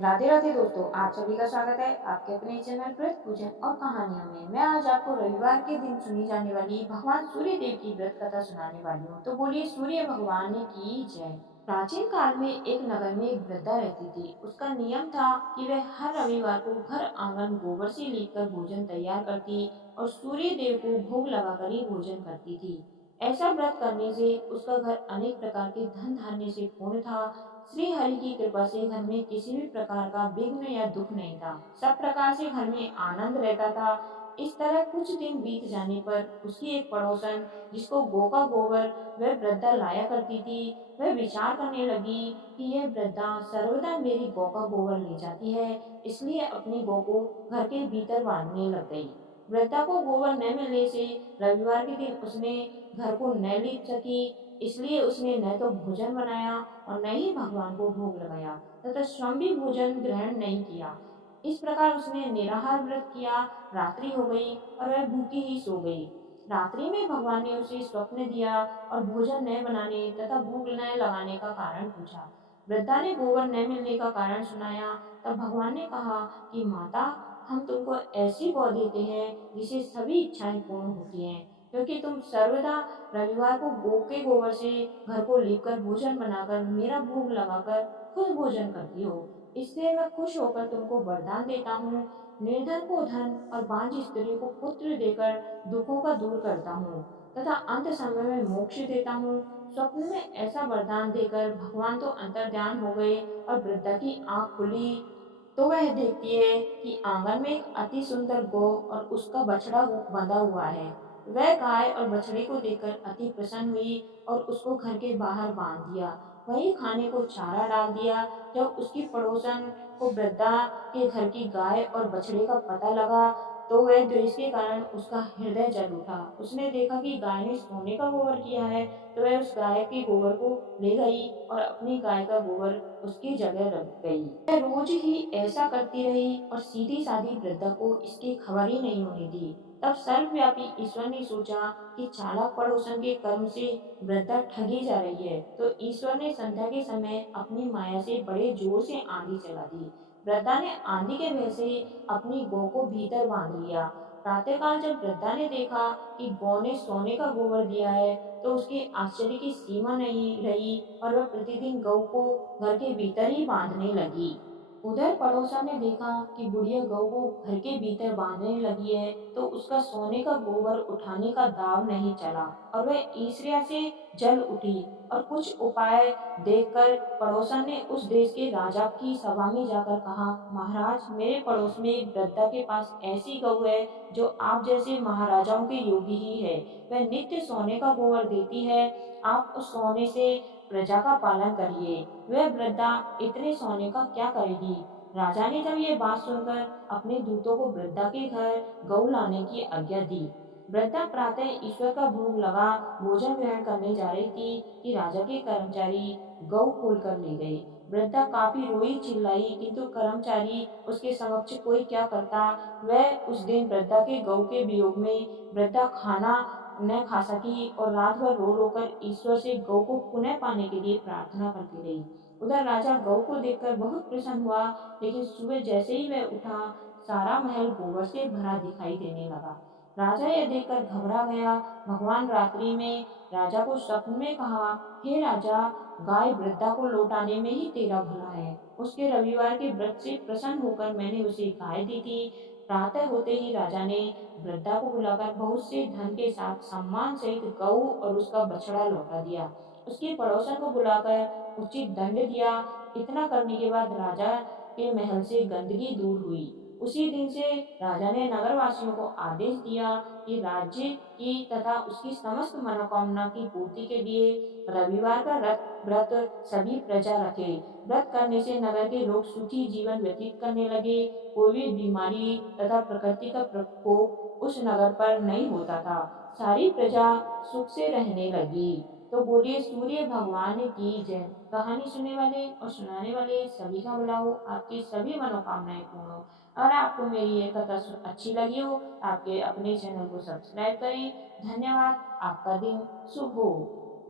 राधे राधे दोस्तों, आप सभी का स्वागत है आपके अपने चैनल व्रत पूजन और कहानियों में। मैं आज आपको रविवार के दिन सुनी जाने वाली भगवान सूर्य देव की व्रत कथा सुनाने वाली हूँ। तो बोलिए सूर्य भगवान की जय। प्राचीन काल में एक नगर में एक वृद्धा रहती थी। उसका नियम था कि वह हर रविवार को घर आंगन गोबर से लीपकर भोजन तैयार करती और सूर्य देव को भोग लगाकर ही भोजन करती थी। ऐसा व्रत करने से उसका घर अनेक प्रकार के धन धान्य से पूर्ण था। श्री हरि की कृपा से घर में किसी भी प्रकार का विघ्न या दुख नहीं था। सब प्रकार से घर में आनंद रहता था। इस तरह कुछ दिन बीत जाने पर उसकी एक पड़ोसन, जिसको गौ का गोबर वह वृद्धा लाया करती थी, वह विचार करने लगी कि यह वृद्धा सर्वदा मेरी गौ का गोबर ले जाती है, इसलिए अपनी गौ को घर के भीतर बांधने लग गई। वृद्धा को गोबर न मिलने से रविवार के दिन उसने घर को न लीप सकी, इसलिए उसने न तो भोजन बनाया और न ही भगवान को भोग लगाया तथा स्वयं भी भोजन ग्रहण नहीं किया। इस प्रकार उसने निराहार व्रत किया। रात्रि हो गई और वह भूखी ही सो गई। रात्रि में भगवान ने उसे स्वप्न दिया और भोजन न बनाने तथा भूख न लगाने का कारण पूछा। वृद्धा ने गोबर न मिलने का कारण सुनाया। तब भगवान ने कहा कि माता, हम तुमको ऐसी गौ देते हैं जिसे सभी इच्छाएं पूर्ण होती हैं, क्योंकि तुम सर्वदा रविवार को गौ के गोबर से घर को लीपकर भोजन बनाकर मेरा भोग लगाकर खुद भोजन करती हो। इससे मैं खुश होकर तुमको वरदान देता हूँ। निर्धन को धन और बांझ स्त्री को पुत्र देकर दुखों का दूर करता हूँ तथा अंत समय में मोक्ष देता हूँ। स्वप्न में ऐसा वरदान देकर भगवान तो अंतर्ध्यान हो गए और वृद्धा की आंख खुली तो वह देखती है कि आंगन में एक अति सुंदर गौ और उसका बछड़ा बंधा हुआ है। वह गाय और बछड़े को देखकर अति प्रसन्न हुई और उसको घर के बाहर बांध दिया। वही खाने को चारा डाल दिया। जब उसकी पड़ोसन को वृद्धा के घर की गाय और बछड़े का पता लगा तो वह द्वेष के कारण उसका हृदय जल उठा। उसने देखा कि गाय ने सोने का गोबर किया है, तो वह उस गाय के गोबर को ले गई और अपनी गाय का गोबर उसकी जगह रख गई। वह रोज ही ऐसा करती रही और सीधी सादी वृद्धा को इसकी खबर ही नहीं होने दी। तब सर्वव्यापी ईश्वर ने सोचा कि चालाक पड़ोसन के कर्म से वृद्धा ठगी जा रही है, तो ईश्वर ने संध्या के समय अपनी माया से बड़े जोर से आंधी चला दी। वृद्धा ने आंधी के भय से अपनी गौ को भीतर बांध लिया। प्रातःकाल जब वृद्धा ने देखा कि गौ ने सोने का गोबर दिया है, तो उसके आश्चर्य की सीमा नहीं रही और वह प्रतिदिन गौ को घर के भीतर ही बांधने लगी। उधर पड़ोसन ने देखा कि बुढ़िया गौ को घर के भीतर बांधने लगी है, तो उसका सोने का गोबर उठाने का दाव नहीं चला और वह ईर्ष्या से जल उठी। और कुछ उपाय देखकर पड़ोसन ने उस देश के राजा की सभा में जाकर कहा, महाराज, मेरे पड़ोस में एक वृद्धा के पास ऐसी गौ है जो आप जैसे महाराजाओं के योगी ही है। वह नित्य सोने का गोबर देती है। आप उस सोने से प्रजा का पालन करिए। वह वृद्धा इतने सोने का क्या करेगी। राजा ने जब ये बात सुनकर अपने दूतों को वृद्धा के घर गौ लाने की आज्ञा दी। वृद्धा प्रातः ईश्वर का भोग लगा भोजन ग्रहण करने जा रही थी कि राजा के कर्मचारी गौ खोल कर ले गए। वृद्धा काफी रोई चिल्लाई, किंतु कर्मचारी उसके समक्ष कोई क्या करता। वह उस दिन वृद्धा के गौ के वियोग में वृद्धा खाना न खा सकी और रात भर रो रो कर ईश्वर से गौ को पुनः पाने के लिए प्रार्थना करती रही। उधर राजा गौ को देखकर बहुत प्रसन्न हुआ, लेकिन सुबह जैसे ही वह उठा, सारा महल गोबर से भरा दिखाई देने लगा। राजा यह देखकर घबरा गया। भगवान रात्रि में राजा को स्वप्न में कहा, हे राजा, गाय वृद्धा को लौटाने में ही तेरा भला है। उसके रविवार के व्रत से प्रसन्न होकर मैंने उसे गाय दी थी। प्रातः होते ही राजा ने वृद्धा को बुलाकर बहुत से धन के साथ सम्मान सहित गौ और उसका बछड़ा लौटा दिया। उसके पड़ोसन को बुलाकर उचित दंड दिया। इतना करने के बाद राजा के महल से गंदगी दूर हुई। उसी दिन से राजा ने नगरवासियों को आदेश दिया कि राज्य की तथा उसकी समस्त मनोकामना की पूर्ति के लिए रविवार का व्रत सभी प्रजा रखे। व्रत करने से नगर के लोग सुखी जीवन व्यतीत करने लगे। कोई भी बीमारी तथा प्रकृति का प्रकोप उस नगर पर नहीं होता था। सारी प्रजा सुख से रहने लगी। तो बोलिए सूर्य भगवान की जय। कहानी सुनने वाले और सुनाने वाले सभी का भला हो, आपकी सभी मनोकामनाएं पूर्ण हो। और आपको मेरी ये कथा अच्छी लगी हो, आपके अपने चैनल को सब्सक्राइब करें। धन्यवाद। आपका दिन शुभ हो।